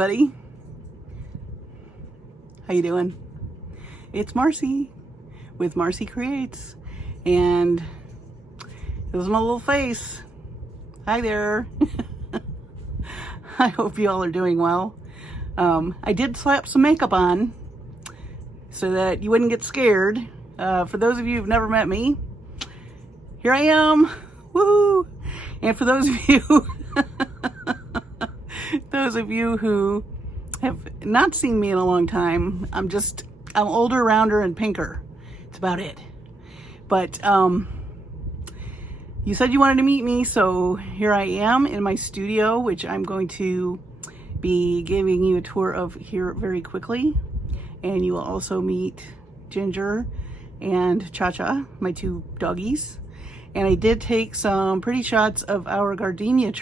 everybody. How you doing? It's Marcie with Marcie Creates, and this is my little face. Hi there. I hope you all are doing well. I did slap some makeup on so that you wouldn't get scared. For those of you who've never met me, here I am. Woo! And for those of you who have not seen me in a long time, I'm older, rounder, and pinker. It's about it. But you said you wanted to meet me, so here I am in my studio, which I'm going to be giving you a tour of here very quickly. And you will also meet Ginger and Cha-Cha, my two doggies. And I did take some pretty shots of our magnolia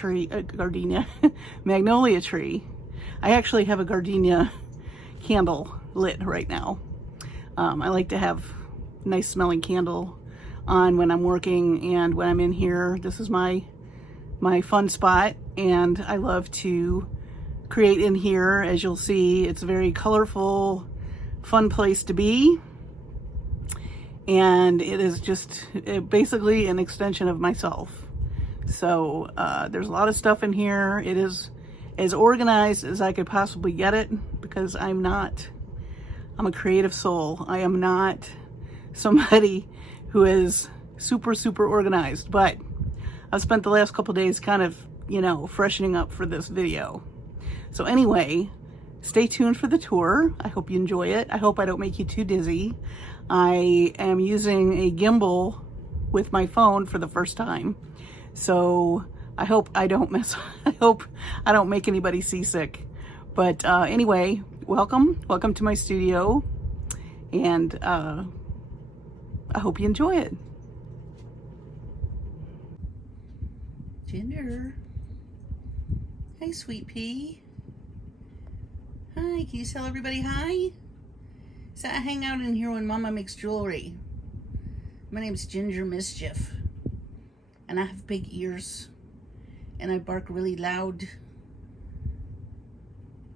tree. I actually have a gardenia candle lit right now. I like to have nice smelling candle on when I'm working and when I'm in here. This is my fun spot, and I love to create in here. As you'll see, it's a very colorful, fun place to be. And it is just basically an extension of myself. So there's a lot of stuff in here. It is as organized as I could possibly get it, because I'm a creative soul. I am not somebody who is super organized, but I've spent the last couple days kind of, freshening up for this video. So anyway, stay tuned for the tour. I hope you enjoy it. I hope I don't make you too dizzy. I am using a gimbal with my phone for the first time, so I hope I don't make anybody seasick. But anyway, welcome to my studio, and I hope you enjoy it. Ginger, hi, sweet pea. Hi, can you tell everybody hi? So I hang out in here when Mama makes jewelry. My name's Ginger Mischief, and I have big ears, and I bark really loud.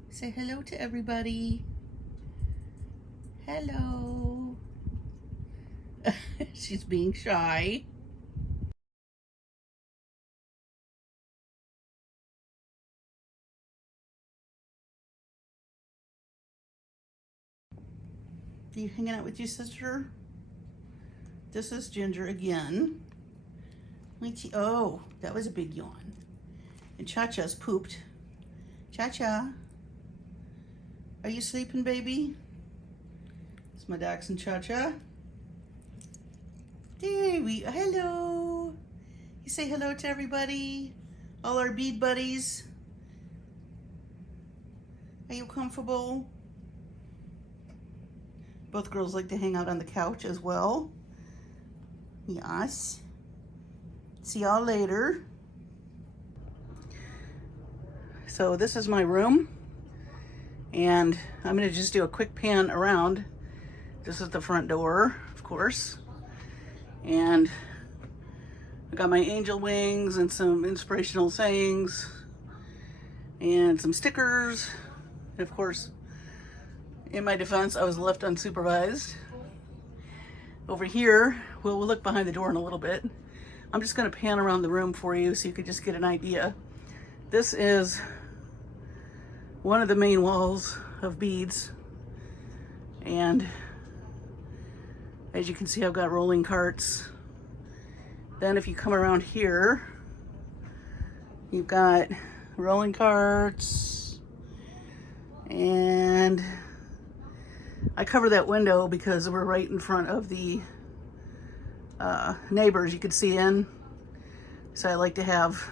Say hello to everybody. Hello. She's being shy. Are you hanging out with your sister? This is Ginger again. Oh, that was a big yawn. And Cha-Cha's pooped. Cha-Cha, are you sleeping, baby? It's my dachshund Cha-Cha. Hello. You say hello to everybody, all our bead buddies. Are you comfortable? Both girls like to hang out on the couch as well. Yes. See y'all later. So this is my room, and I'm gonna just do a quick pan around. This is the front door, of course. And I got my angel wings and some inspirational sayings and some stickers. And of course, in my defense, I was left unsupervised. Over here, we'll look behind the door in a little bit. I'm just gonna pan around the room for you so you could just get an idea. This is one of the main walls of beads. And as you can see, I've got rolling carts. Then if you come around here, you've got rolling carts, and I cover that window because we're right in front of the neighbors you could see in. So I like to have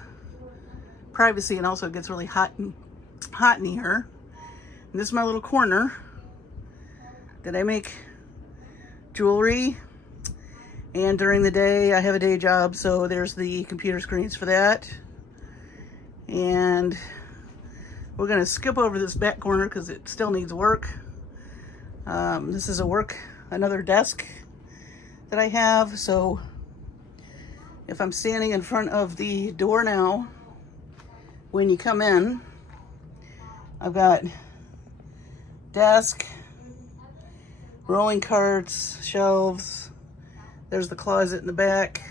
privacy, and also it gets really hot in here. And this is my little corner that I make jewelry. And during the day, I have a day job, so there's the computer screens for that. And we're gonna skip over this back corner because it still needs work. This is another desk that I have. So if I'm standing in front of the door now, when you come in, I've got desk, rolling carts, shelves. There's the closet in the back.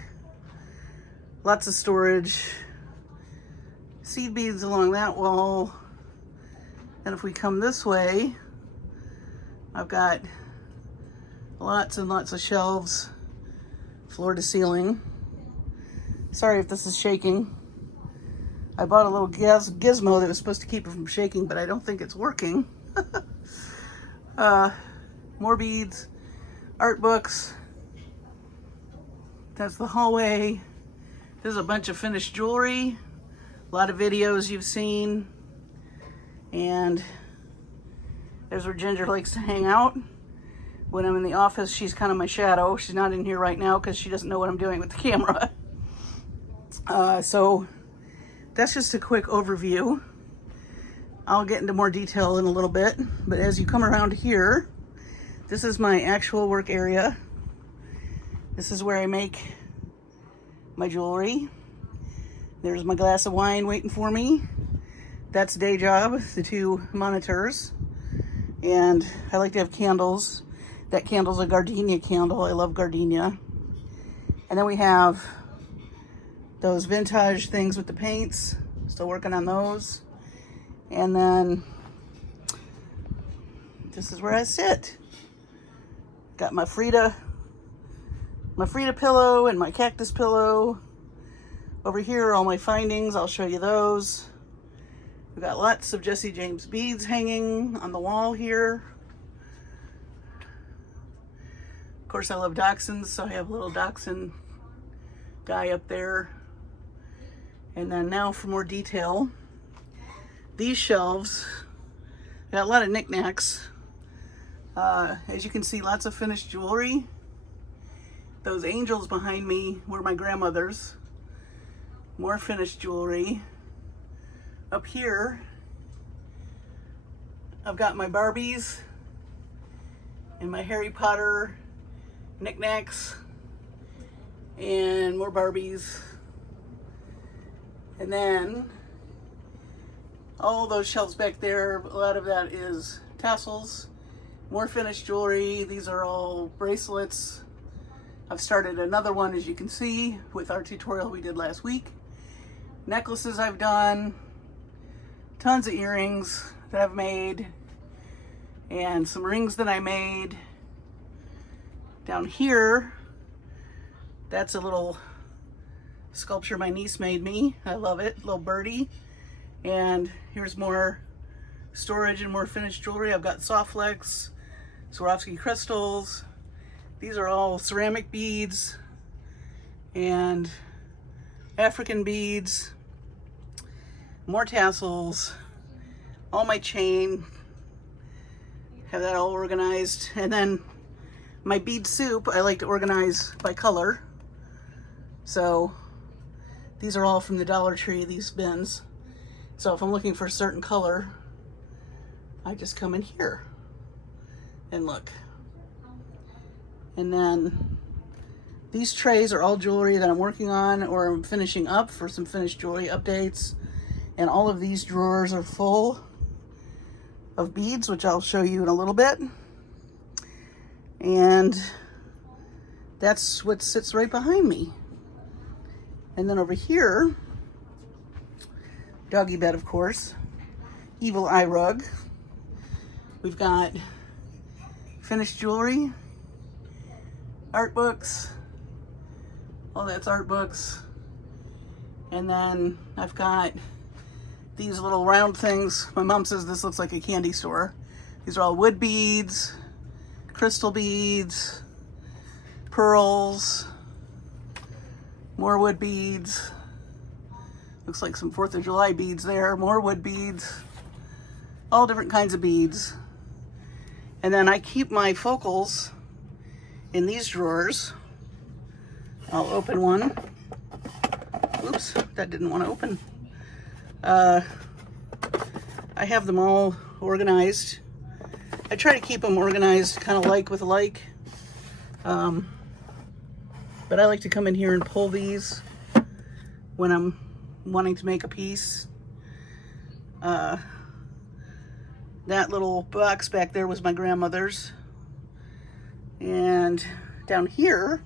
Lots of storage. Seed beads along that wall. And if we come this way, I've got lots and lots of shelves, floor to ceiling. Sorry if this is shaking. I bought a little gizmo that was supposed to keep it from shaking, but I don't think it's working. More beads, art books. That's the hallway. There's a bunch of finished jewelry. A lot of videos you've seen. And there's where Ginger likes to hang out. When I'm in the office, she's kind of my shadow. She's not in here right now because she doesn't know what I'm doing with the camera. So that's just a quick overview. I'll get into more detail in a little bit, but as you come around here, this is my actual work area. This is where I make my jewelry. There's my glass of wine waiting for me. That's day job, the 2 monitors. And I like to have candles. That candle's a gardenia candle. I love gardenia. And then we have those vintage things with the paints. Still working on those. And then this is where I sit. Got my Frida pillow and my cactus pillow. Over here are all my findings. I'll show you those. We've got lots of Jesse James beads hanging on the wall here. Of course, I love dachshunds, so I have a little dachshund guy up there. And then now for more detail, these shelves, got a lot of knickknacks. As you can see, lots of finished jewelry. Those angels behind me were my grandmother's. More finished jewelry. Up here, I've got my Barbies and my Harry Potter knickknacks and more Barbies. And then all those shelves back there, a lot of that is tassels, more finished jewelry. These are all bracelets. I've started another one, as you can see, with our tutorial we did last week. Necklaces I've done, tons of earrings that I've made, and some rings that I made. Down here, that's a little sculpture my niece made me. I love it, little birdie. And here's more storage and more finished jewelry. I've got soft flex, Swarovski crystals. These are all ceramic beads and African beads, more tassels, all my chain, have that all organized. And then my bead soup, I like to organize by color. So these are all from the Dollar Tree, these bins. So if I'm looking for a certain color, I just come in here and look. And then these trays are all jewelry that I'm working on or I'm finishing up for some finished jewelry updates. And all of these drawers are full of beads, which I'll show you in a little bit. And that's what sits right behind me. And then over here, doggy bed, of course, evil eye rug. We've got finished jewelry, art books, all that's art books. And then I've got these little round things. My mom says this looks like a candy store. These are all wood beads, crystal beads, pearls, more wood beads. Looks like some 4th of July beads there, more wood beads, all different kinds of beads. And then I keep my focals in these drawers. I'll open one. Oops, that didn't want to open. I have them all organized. I try to keep them organized, kind of like with like. But I like to come in here and pull these when I'm wanting to make a piece. That little box back there was my grandmother's. And down here,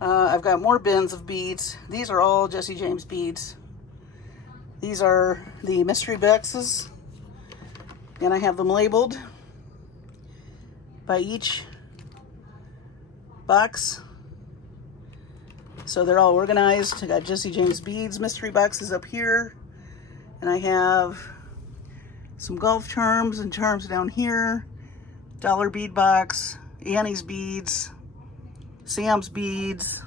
I've got more bins of beads. These are all Jesse James beads. These are the mystery boxes, and I have them labeled by each box. So they're all organized. I got Jesse James beads mystery boxes up here, and I have some golf charms and charms down here, dollar bead box, Annie's beads, Sam's beads.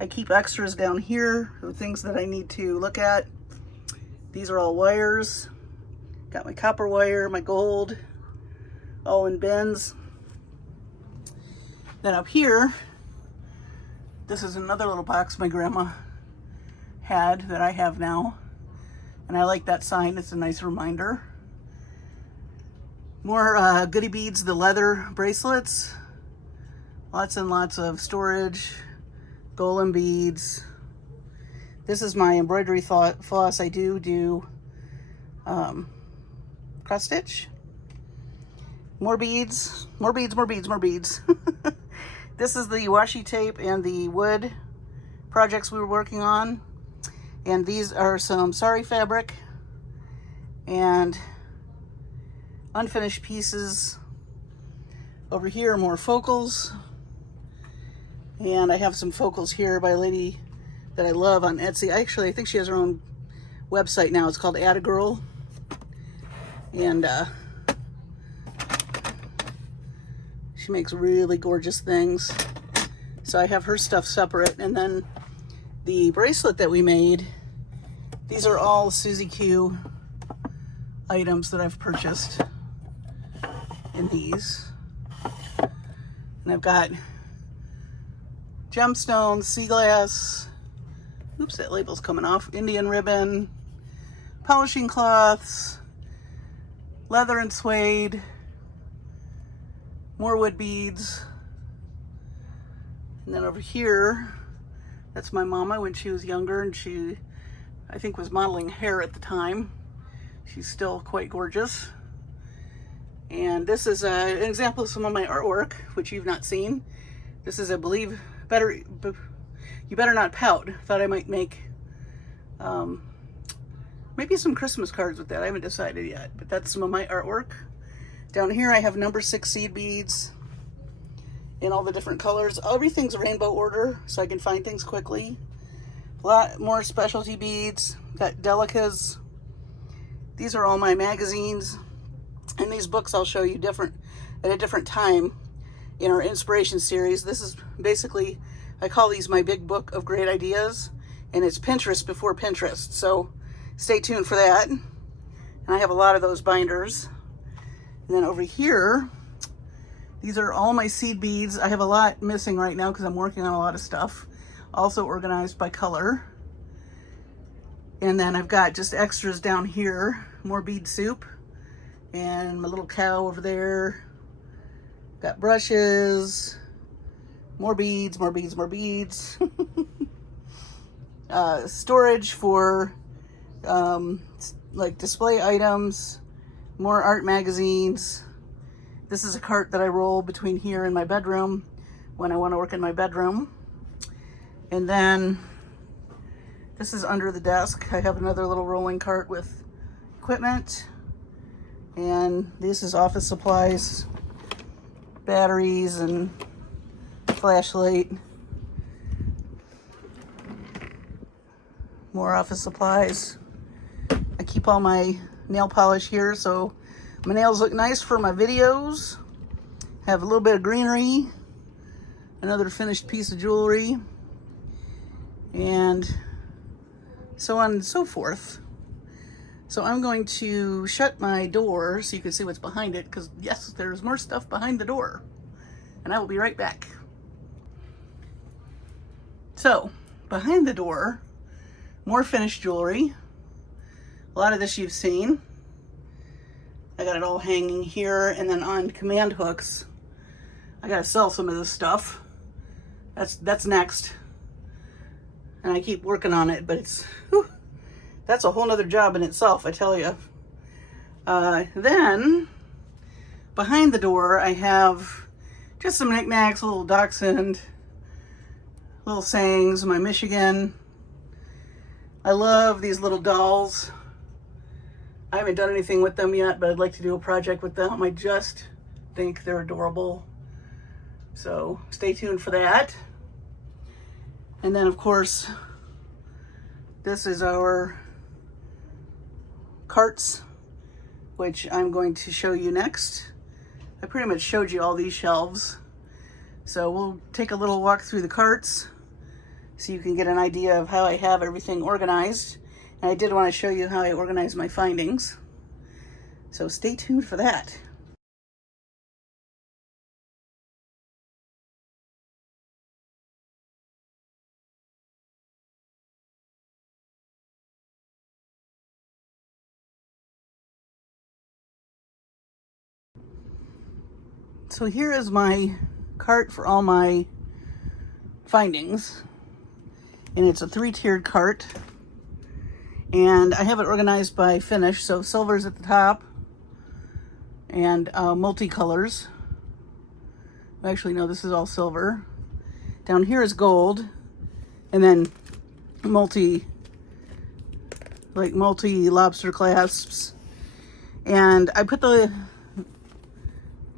I keep extras down here of things that I need to look at. These are all wires. Got my copper wire, my gold, all in bins. Then up here, this is another little box my grandma had that I have now. And I like that sign, it's a nice reminder. More goodie beads, the leather bracelets. Lots and lots of storage, golem beads. This is my embroidery floss. I do cross stitch. More beads, more beads, more beads, more beads. This is the washi tape and the wood projects we were working on. And these are some sari fabric and unfinished pieces. Over here, more focals. And I have some focals here by a lady that I love on Etsy. I think she has her own website now. It's called Add a Girl. And she makes really gorgeous things. So I have her stuff separate. And then the bracelet that we made, these are all Susie Q items that I've purchased in these. And I've got gemstones, sea glass, oops, that label's coming off, Indian ribbon, polishing cloths, leather and suede, more wood beads. And then over here, that's my mama when she was younger, and she, I think, was modeling hair at the time. She's still quite gorgeous. And this is an example of some of my artwork, which you've not seen. This is, I believe, You Better Not Pout. Thought I might make maybe some Christmas cards with that. I haven't decided yet, but that's some of my artwork. Down here I have number 6 seed beads in all the different colors. Everything's rainbow order, so I can find things quickly. A lot more specialty beads. Got Delicas. These are all my magazines. And these books I'll show you at a different time in our inspiration series. This is basically, I call these my big book of great ideas, and it's Pinterest before Pinterest. So stay tuned for that. And I have a lot of those binders. And then over here, these are all my seed beads. I have a lot missing right now because I'm working on a lot of stuff. Also organized by color. And then I've got just extras down here, more bead soup. And my little cow over there. Got brushes, more beads, more beads, more beads. Storage for like display items, more art magazines. This is a cart that I roll between here and my bedroom when I want to work in my bedroom. And then this is under the desk. I have another little rolling cart with equipment. And this is office supplies, batteries and flashlight. More office supplies. I keep all my nail polish here so my nails look nice for my videos. Have a little bit of greenery, another finished piece of jewelry, and so on and so forth. So I'm going to shut my door so you can see what's behind it, because yes, there's more stuff behind the door. And I will be right back. So, behind the door, more finished jewelry. A lot of this you've seen. I got it all hanging here, and then on command hooks. I gotta sell some of this stuff. That's next. And I keep working on it, but it's, whew, that's a whole nother job in itself, I tell you. Then behind the door, I have just some knickknacks, a little dachshund, little sayings, my Michigan. I love these little dolls. I haven't done anything with them yet, but I'd like to do a project with them. I just think they're adorable. So stay tuned for that. And then of course, this is our carts, which I'm going to show you next. I pretty much showed you all these shelves. So we'll take a little walk through the carts so you can get an idea of how I have everything organized. And I did want to show you how I organize my findings. So stay tuned for that. So here is my cart for all my findings. And it's a 3-tiered cart. And I have it organized by finish. So silver's at the top and multicolors. Actually, no, this is all silver. Down here is gold. And then multi lobster clasps. And I put the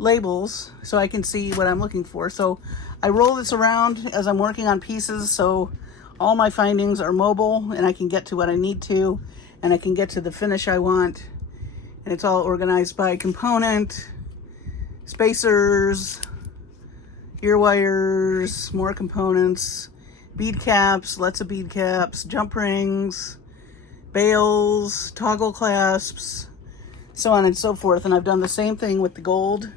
labels so I can see what I'm looking for. So I roll this around as I'm working on pieces, so all my findings are mobile and I can get to what I need to, and I can get to the finish I want. And it's all organized by component, spacers, ear wires, more components, bead caps, lots of bead caps, jump rings, bails, toggle clasps, so on and so forth. And I've done the same thing with the gold,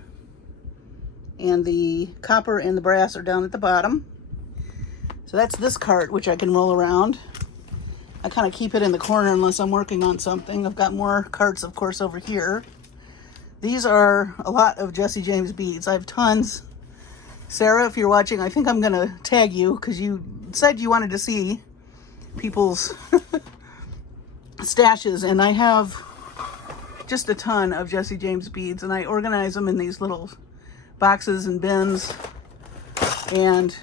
and the copper and the brass are down at the bottom. So that's this cart, which I can roll around. I kind of keep it in the corner unless I'm working on something. I've got more carts, of course, over here. These are a lot of Jesse James beads. I have tons. Sarah, if you're watching, I think I'm going to tag you because you said you wanted to see people's stashes, and I have just a ton of Jesse James beads, and I organize them in these little boxes and bins. And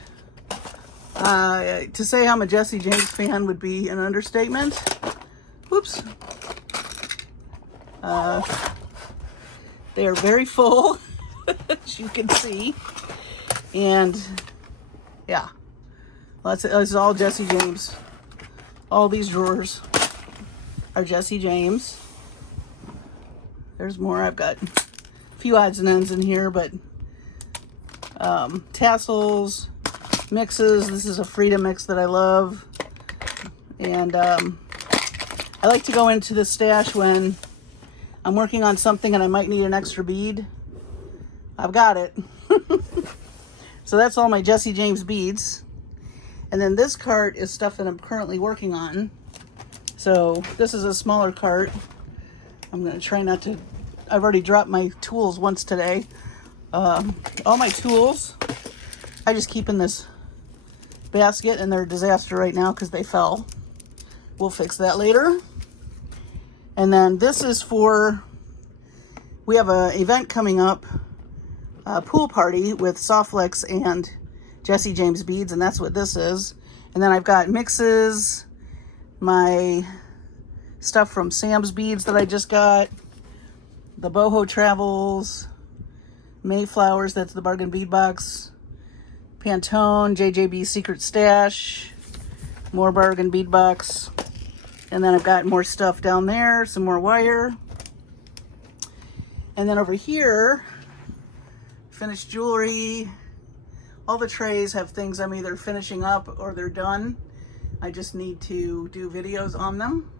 to say I'm a Jesse James fan would be an understatement. Whoops. They are very full, as you can see. And yeah, that's all Jesse James. All these drawers are Jesse James. There's more. I've got a few odds and ends in here, but tassels, mixes. This is a Frida mix that I love. And I like to go into the stash when I'm working on something and I might need an extra bead. I've got it. So that's all my Jesse James beads. And then this cart is stuff that I'm currently working on. So this is a smaller cart. I'm going to try not to, I've already dropped my tools once today. All my tools, I just keep in this basket, and they're a disaster right now because they fell. We'll fix that later. And then this is for, we have an event coming up, a pool party with Softflex and Jesse James beads, and that's what this is. And then I've got mixes, my stuff from Sam's Beads that I just got, the Boho Travels, Mayflowers, that's the bargain bead box, Pantone, JJB Secret Stash, more bargain bead box. And then I've got more stuff down there, some more wire. And then over here, finished jewelry. All the trays have things I'm either finishing up or they're done. I just need to do videos on them.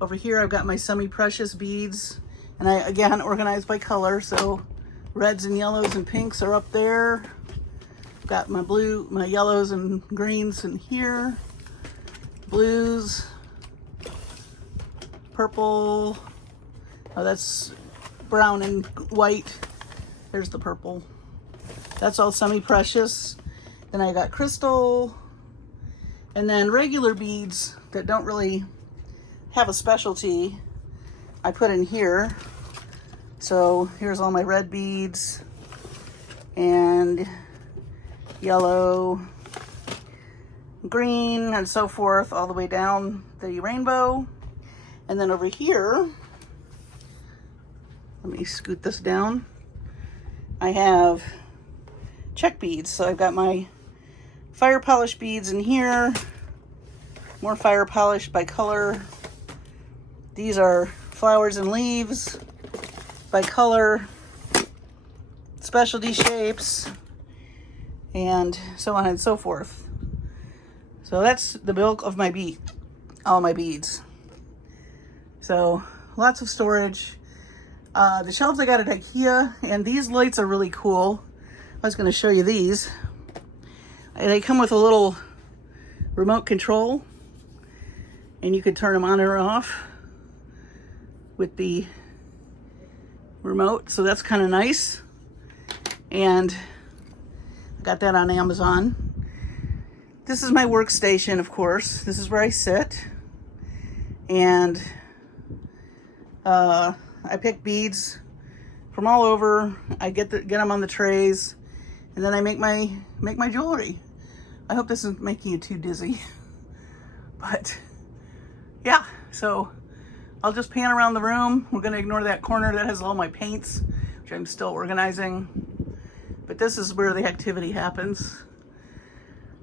Over here, I've got my semi-precious beads, and I, again, organized by color. So reds and yellows and pinks are up there. Got my blue, my yellows and greens in here. Blues, purple. Oh, that's brown and white. There's the purple. That's all semi-precious. Then I got crystal, and then regular beads that don't really have a specialty I put in here. So here's all my red beads and yellow, green, and so forth, all the way down the rainbow. And then over here, let me scoot this down. I have check beads. So I've got my fire polish beads in here, more fire polish by color. These are flowers and leaves by color, specialty shapes, and so on and so forth. So that's the bulk of my all my beads. So lots of storage. The shelves I got at IKEA, and these lights are really cool. I was going to show you these. They come with a little remote control, and you could turn them on or off with the remote, so that's kind of nice. And I got that on Amazon. This is my workstation, of course. This is where I sit, and I pick beads from all over. I get them on the trays, and then I make my jewelry. I hope this isn't making you too dizzy, but yeah. So I'll just pan around the room. We're gonna ignore that corner that has all my paints, which I'm still organizing. But this is where the activity happens,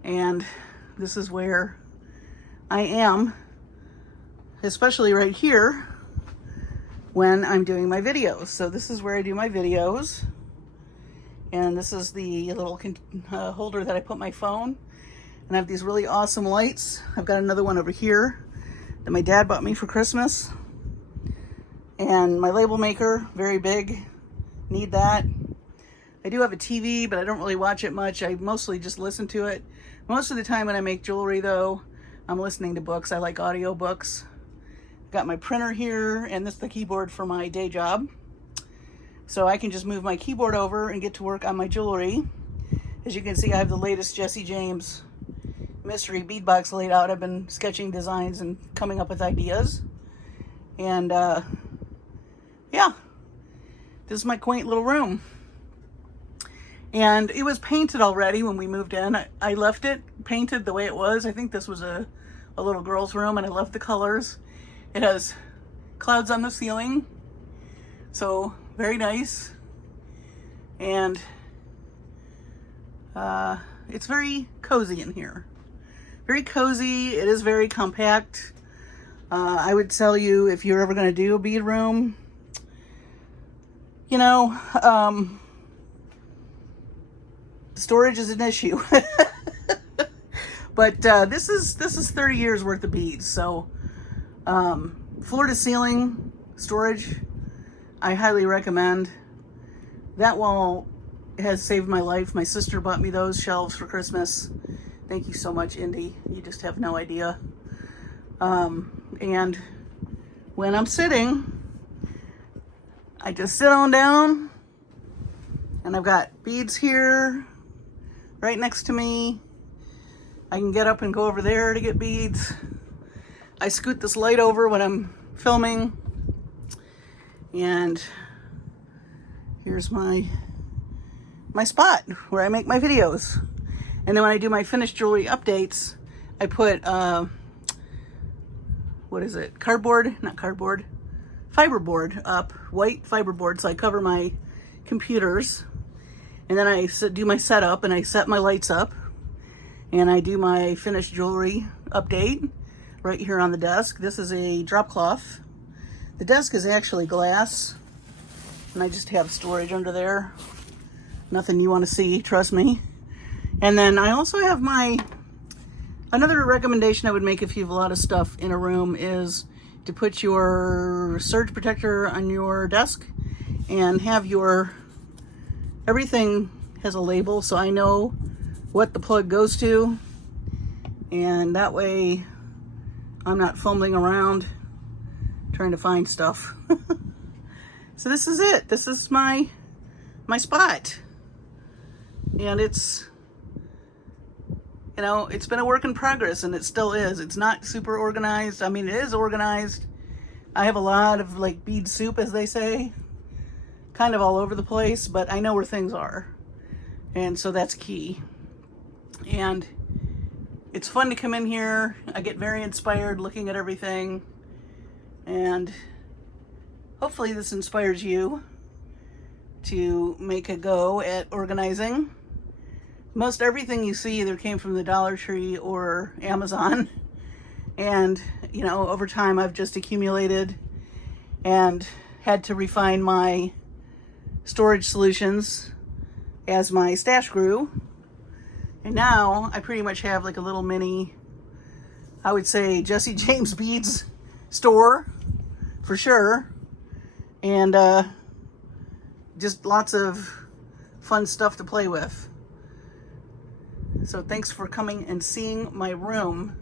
and this is where I am, especially right here when I'm doing my videos. So this is where I do my videos, and this is the little holder that I put my phone. And I have these really awesome lights. I've got another one over here that my dad bought me for Christmas, and my label maker, very big, need that. I do have a TV, but I don't really watch it much. I mostly just listen to it. Most of the time when I make jewelry, though, I'm listening to books. I like audio books. Got my printer here, and this is the keyboard for my day job. So I can just move my keyboard over and get to work on my jewelry. As you can see, I have the latest Jesse James mystery bead box laid out. I've been sketching designs and coming up with ideas. And yeah, this is my quaint little room. And it was painted already when we moved in. I left it painted the way it was. I think this was a little girl's room, and I left the colors. It has clouds on the ceiling, so very nice. And it's very cozy in here. Very cozy. It is very compact. I would tell you, if you're ever going to do a bead room, you know, storage is an issue. But this is 30 years worth of beads. So floor to ceiling storage, I highly recommend. That wall has saved my life. My sister bought me those shelves for Christmas. Thank you so much, Indy. You just have no idea. And when I'm sitting, I just sit on down, and I've got beads here right next to me. I can get up and go over there to get beads. I scoot this light over when I'm filming, and here's my spot where I make my videos. And then when I do my finished jewelry updates, I put what is it? Fiberboard up, white fiberboard, so I cover my computers. And then I do my setup, and I set my lights up, and I do my finished jewelry update right here on the desk. This is a drop cloth. The desk is actually glass, and I just have storage under there. Nothing you want to see, trust me. And then I also have another recommendation I would make if you have a lot of stuff in a room is to put your surge protector on your desk and have everything has a label, so I know what the plug goes to, and that way I'm not fumbling around trying to find stuff. So this is it. This is my spot, and it's, you know, it's been a work in progress, and it still is. It's not super organized. I mean, it is organized. I have a lot of like bead soup, as they say. kind of all over the place, but I know where things are. And so that's key. And it's fun to come in here. I get very inspired looking at everything. And hopefully this inspires you to make a go at organizing. Most everything you see either came from the Dollar Tree or Amazon. And, you know, over time I've just accumulated and had to refine my storage solutions as my stash grew. And now I pretty much have like a little mini, I would say, Jesse James beads store for sure. And just lots of fun stuff to play with. So thanks for coming and seeing my room.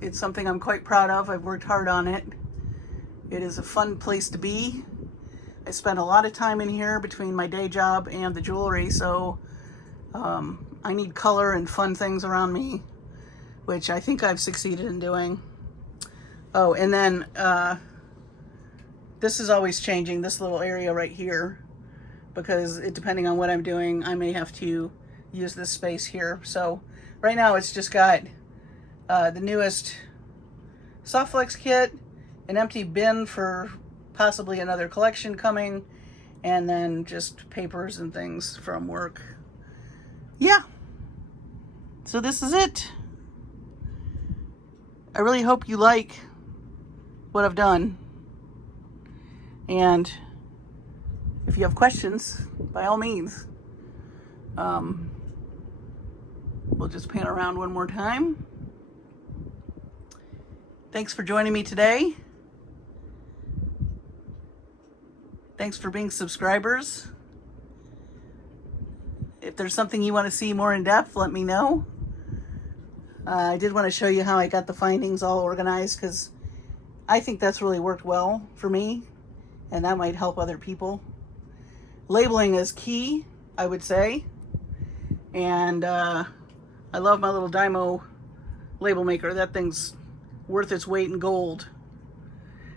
It's something I'm quite proud of. I've worked hard on it. It is a fun place to be. I spend a lot of time in here between my day job and the jewelry, so I need color and fun things around me, which I think I've succeeded in doing. Oh, and then this is always changing, this little area right here, because depending on what I'm doing, I may have to use this space here. So right now it's just got the newest Softflex kit, an empty bin for possibly another collection coming, and then just papers and things from work. Yeah, so this is it. I really hope you like what I've done, and if you have questions, by all means. We'll just pan around one more time. Thanks for joining me today. Thanks for being subscribers. If there's something you want to see more in depth, let me know. I did want to show you how I got the findings all organized, because I think that's really worked well for me, and that might help other people. Labeling is key, I would say. And I love my little Dymo label maker. That thing's worth its weight in gold.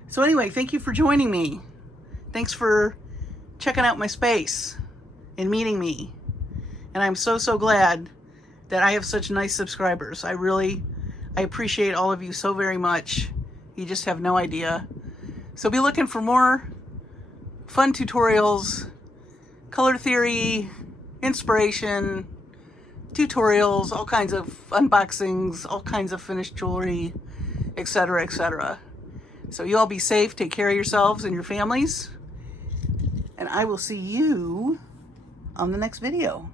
So anyway, thank you for joining me. Thanks for checking out my space and meeting me. And I'm so glad that I have such nice subscribers. I appreciate all of you so very much. You just have no idea. So be looking for more fun tutorials, color theory, inspiration, tutorials, all kinds of unboxings, all kinds of finished jewelry, etc., etc. So you all be safe, take care of yourselves and your families, and I will see you on the next video.